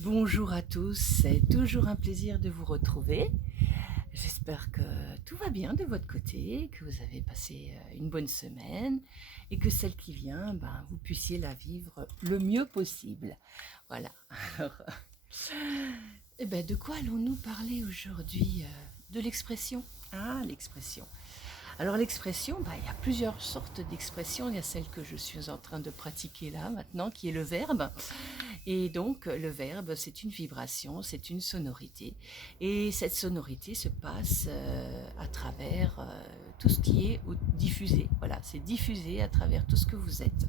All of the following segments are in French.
Bonjour à tous, c'est toujours un plaisir de vous retrouver. J'espère que tout va bien de votre côté, que vous avez passé une bonne semaine et que celle qui vient, vous puissiez la vivre le mieux possible. Voilà. Alors, de quoi allons-nous parler aujourd'hui? De l'expression. Ah, l'expression. Alors l'expression, il y a plusieurs sortes d'expressions. Il y a celle que je suis en train de pratiquer là maintenant, qui est le verbe. Et donc le verbe, c'est une vibration, c'est une sonorité. Et cette sonorité se passe à travers tout ce qui est diffusé. Voilà, c'est diffusé à travers tout ce que vous êtes.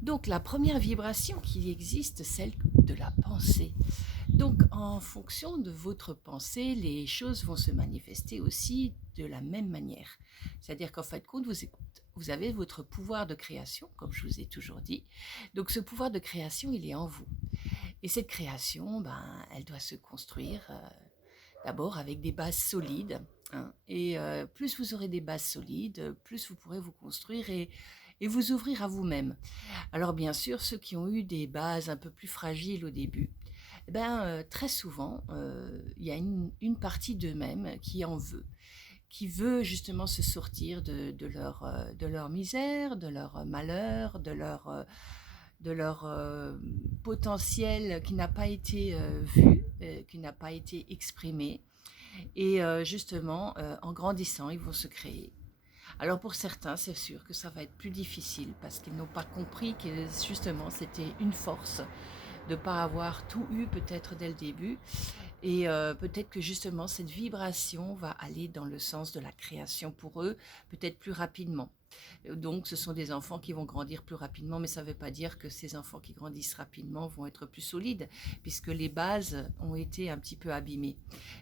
Donc la première vibration qui existe, celle de la pensée. Donc en fonction de votre pensée, les choses vont se manifester aussi de la même manière. C'est-à-dire qu'en fin de compte, vous avez votre pouvoir de création, comme je vous ai toujours dit. Donc ce pouvoir de création, il est en vous. Et cette création, elle doit se construire d'abord avec des bases solides, hein. Et plus vous aurez des bases solides, plus vous pourrez vous construire et vous ouvrir à vous-même. Alors bien sûr, ceux qui ont eu des bases un peu plus fragiles au début, très souvent, il y a une partie d'eux-mêmes qui en veut, qui veut justement se sortir de leur misère, de leur malheur, de leur potentiel qui n'a pas été vu, qui n'a pas été exprimé. Et justement, en grandissant, ils vont se créer. Alors pour certains, c'est sûr que ça va être plus difficile parce qu'ils n'ont pas compris que justement c'était une force de ne pas avoir tout eu peut-être dès le début. Et peut-être que justement cette vibration va aller dans le sens de la création pour eux, peut-être plus rapidement. Donc ce sont des enfants qui vont grandir plus rapidement, mais ça ne veut pas dire que ces enfants qui grandissent rapidement vont être plus solides, puisque les bases ont été un petit peu abîmées.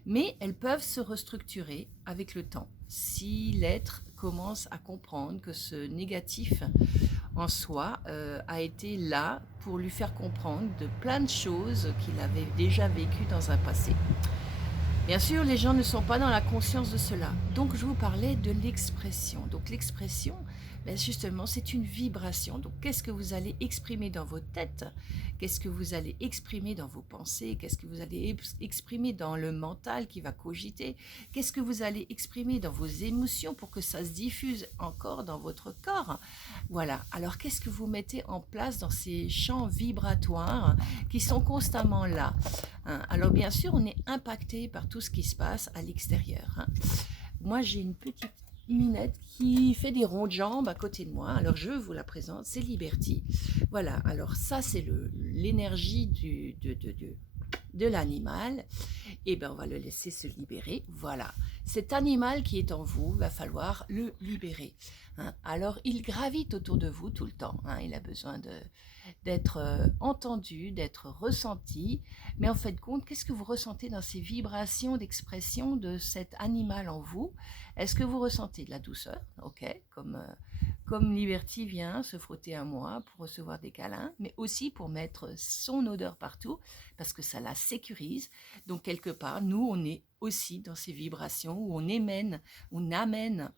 Mais elles peuvent se restructurer avec le temps, si l'être commence à comprendre que ce négatif en soi a été là pour lui faire comprendre de plein de choses qu'il avait déjà vécues dans un passé. Bien sûr, les gens ne sont pas dans la conscience de cela. Donc, je vous parlais de l'expression. Donc, l'expression, justement, c'est une vibration. Donc, qu'est-ce que vous allez exprimer dans votre tête? Qu'est-ce que vous allez exprimer dans vos pensées? Qu'est-ce que vous allez exprimer dans le mental qui va cogiter? Qu'est-ce que vous allez exprimer dans vos émotions pour que ça se diffuse encore dans votre corps? Voilà. Alors, qu'est-ce que vous mettez en place dans ces champs vibratoires qui sont constamment là, hein? Alors, bien sûr, on est impacté par tout ce qui se passe à l'extérieur, hein. Moi, j'ai une petite minette qui fait des ronds de jambes à côté de moi. Alors, je vous la présente, c'est Liberty. Voilà, alors ça, c'est l'énergie de l'animal. Et on va le laisser se libérer. Voilà, cet animal qui est en vous, va falloir le libérer, hein. Alors, il gravite autour de vous tout le temps, hein. Il a besoin d'être entendu, d'être ressenti. Mais en fait de compte, qu'est-ce que vous ressentez dans ces vibrations d'expression de cet animal en vous? Est-ce que vous ressentez de la douceur? Ok, comme Liberty vient se frotter à moi pour recevoir des câlins, mais aussi pour mettre son odeur partout, parce que ça la sécurise. Donc quelque part, nous, on est aussi dans ces vibrations où on amène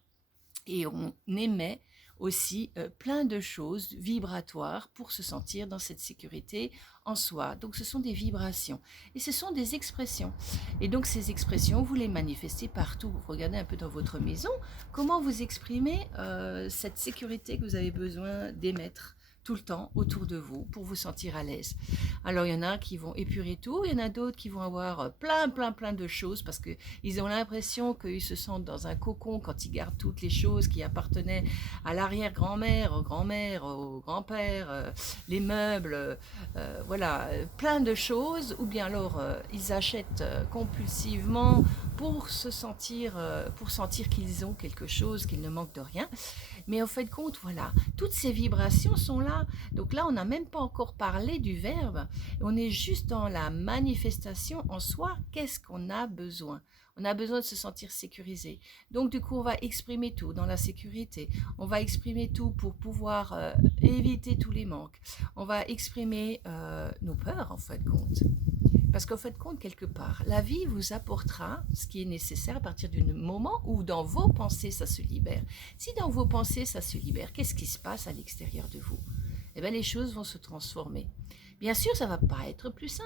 et on émet aussi plein de choses vibratoires pour se sentir dans cette sécurité en soi. Donc ce sont des vibrations et ce sont des expressions. Et donc ces expressions, vous les manifestez partout. Vous regardez un peu dans votre maison, comment vous exprimez cette sécurité que vous avez besoin d'émettre tout le temps autour de vous pour vous sentir à l'aise. Alors il y en a qui vont épurer tout, il y en a d'autres qui vont avoir plein de choses parce qu'ils ont l'impression qu'ils se sentent dans un cocon quand ils gardent toutes les choses qui appartenaient à l'arrière-grand-mère, aux grand-mères, aux grands-pères, les meubles, voilà, plein de choses, ou bien alors ils achètent compulsivement pour sentir qu'ils ont quelque chose, qu'ils ne manquent de rien. Mais en fait de compte, voilà, toutes ces vibrations sont là. Donc là, on n'a même pas encore parlé du verbe. On est juste dans la manifestation en soi. Qu'est-ce qu'on a besoin? On a besoin de se sentir sécurisé. Donc du coup, on va exprimer tout dans la sécurité. On va exprimer tout pour pouvoir éviter tous les manques. On va exprimer nos peurs, en fait de compte. Parce qu'en fait de compte, quelque part, la vie vous apportera ce qui est nécessaire à partir du moment où dans vos pensées, ça se libère. Si dans vos pensées, ça se libère, qu'est-ce qui se passe à l'extérieur de vous? Eh bien, les choses vont se transformer. Bien sûr, ça ne va pas être plus simple.